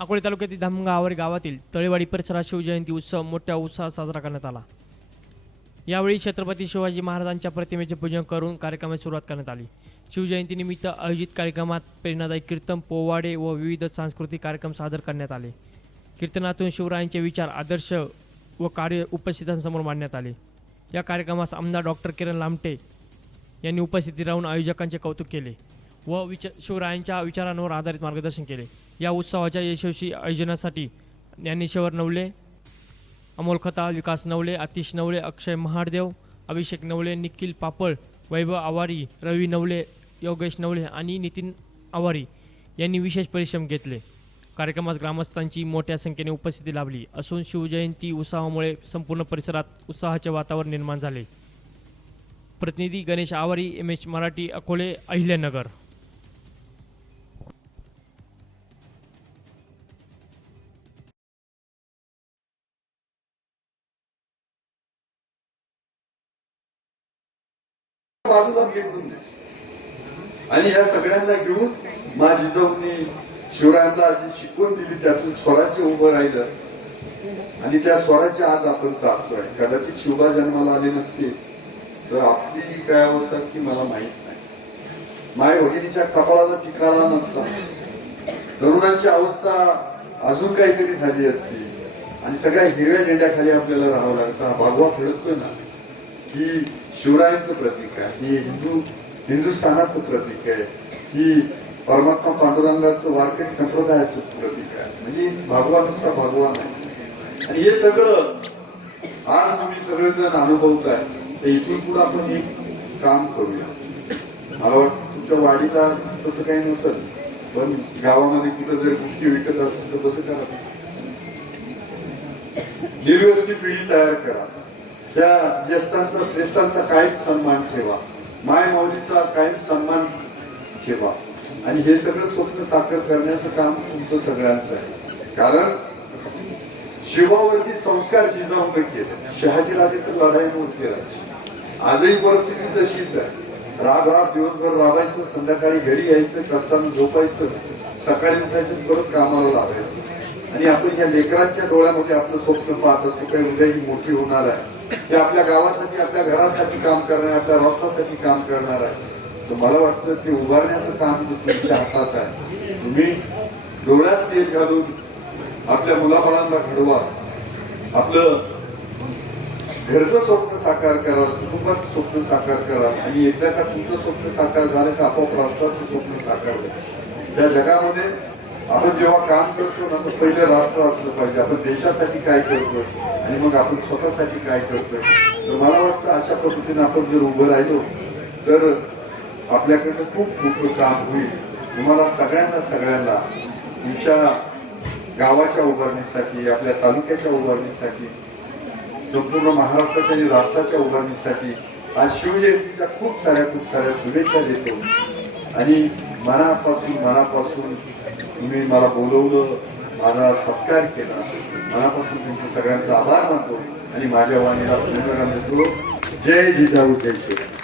अकोले तालुक्यातील धामणगाव आवरी गावातील तळेवाडी परिसरात शिवजयंती उत्सव मोठ्या उत्साहात साजरा करण्यात आला। यावेळी छत्रपती शिवाजी महाराजांच्या प्रतिमेचे पूजन करून कार्यक्रमाची सुरुवात करण्यात आली। शिवजयंतीनिमित्त आयोजित कार्यक्रमात प्रेरणादायी कीर्तन, पोवाडे व विविध सांस्कृतिक कार्यक्रम सादर करण्यात आले। कीर्तनातून शिवरायांचे विचार, आदर्श व कार्य उपस्थितांसमोर मांडण्यात आले। या कार्यक्रमास आमदार डॉक्टर किरण लामटे यांनी उपस्थिती राहून आयोजकांचे कौतुक केले व शिवरायांच्या विचारांवर आधारित मार्गदर्शन केले। या उत्सवाच्या यशस्वी आयोजनासाठी ज्ञानेश्वर नवले, अमोल खताळ, विकास नवले, आतिश नवले, अक्षय महादेव, अभिषेक नवले, निखिल पापळ, वैभव आवारी, रवी नवले, योगेश नवले आणि नितीन आवारी यांनी विशेष परिश्रम घेतले। कार्यक्रमात ग्रामस्थांची मोठ्या संख्येने उपस्थिती लाभली असून शिवजयंती उत्सवामुळे संपूर्ण परिसरात उत्साहाचे वातावरण निर्माण झाले। प्रतिनिधी गणेश आवारी, MH मराठी, अकोले, अहिल्यानगर। बाजूला घेऊन आणि ह्या सगळ्यांना घेऊन माझी जिजाऊंनी शिवरायांना जी शिकवण दिली त्यातून स्वराज्य उभं राहिलं आणि त्या स्वराज्य आज आपण चालतोय। कदाचित शिवबा जन्माला आले नसते तर आपली काय अवस्था असती मला माहित नाही। माय भगिनीच्या कपाळाला टिकाळा नसता, तरुणांची अवस्था अजून काहीतरी झाली असती आणि सगळ्या हिरव्या झेंड्याखाली आपल्याला राहावं लागतं। भागवा फिरतोय ना, ही शिवरायांचं प्रतीक आहे, ही हिंदुस्थानाचं प्रतीक आहे, ही परमात्मा पांडुरंगाचं वारकरी संप्रदायाचं प्रतीक आहे। म्हणजे भागवा नुसता भागवा नाही। आणि हे सगळं आज तुम्ही सगळेजण अनुभवताय, तर इथून पुढे आपण एक काम करूया। मला वाटतं तुमच्या वाडीला तसं काही नसेल, पण गावामध्ये कुठं जर गुटखी विकत असतील तर बंद करा, निर्व्यसनी पिढी तयार करा, त्या ज्येष्ठांचा श्रेष्ठांचा काहीच सन्मान ठेवा, माय माऊलीचा काहीच सन्मान ठेवा आणि हे सगळं स्वप्न साकार करण्याचं काम तुमचं सगळ्यांचं आहे। कारण शिवावरती संस्कार जिजाऊने केले। शहाजी राजे तर लढाईमध्ये राहायचे, आजही परिस्थिती तशीच आहे। राब दिवसभर राबायचं, संध्याकाळी घरी यायचं, कष्टानं झोपायचं, सकाळी उठायचं, परत कामाला लागायचं। आणि आपण या लेकरांच्या डोळ्यामध्ये आपलं स्वप्न पाहत असतो, काही उद्या ही मोठी होणार आहे, ते आपल्या गावासाठी, आपल्या घरासाठी काम करणार, आपल्या राष्ट्रासाठी काम करणार आहे। तर मला वाटतं ते उभारण्याचं काम तुमच्या हातात आहे। तुम्ही डोळ्यात तेल घालून आपल्या मुलाबाळांना घडवा, आपलं घरचं स्वप्न साकार करा, कुटुंबाचं स्वप्न साकार करा आणि एकदा का तुमचं स्वप्न साकार झालं का आपोआप राष्ट्राचं स्वप्न साकार होईल। त्या जगामध्ये आपण जेव्हा काम करतो ना, तर पहिलं राष्ट्र असलं पाहिजे, आपण देशासाठी काय करतोय आणि मग आपण स्वतःसाठी काय करतोय। तर मला वाटतं अशा पद्धतीने आपण जर उभं राहिलो तर आपल्याकडनं खूप मोठं काम होईल। तुम्हाला सगळ्यांना तुमच्या गावाच्या उभारणीसाठी, आपल्या तालुक्याच्या उभारणीसाठी, संपूर्ण महाराष्ट्राच्या आणि राष्ट्राच्या उभारणीसाठी आज शिवजयंतीच्या खूप साऱ्या शुभेच्छा देतो आणि मनापासून तुम्ही मला बोलवलं, माझा सत्कार केला, मनापासून तुमच्या सगळ्यांचा आभार मानतो आणि माझ्या वाणीला पूर्ण देतो। जय जिजाऊ, जय शिवराय।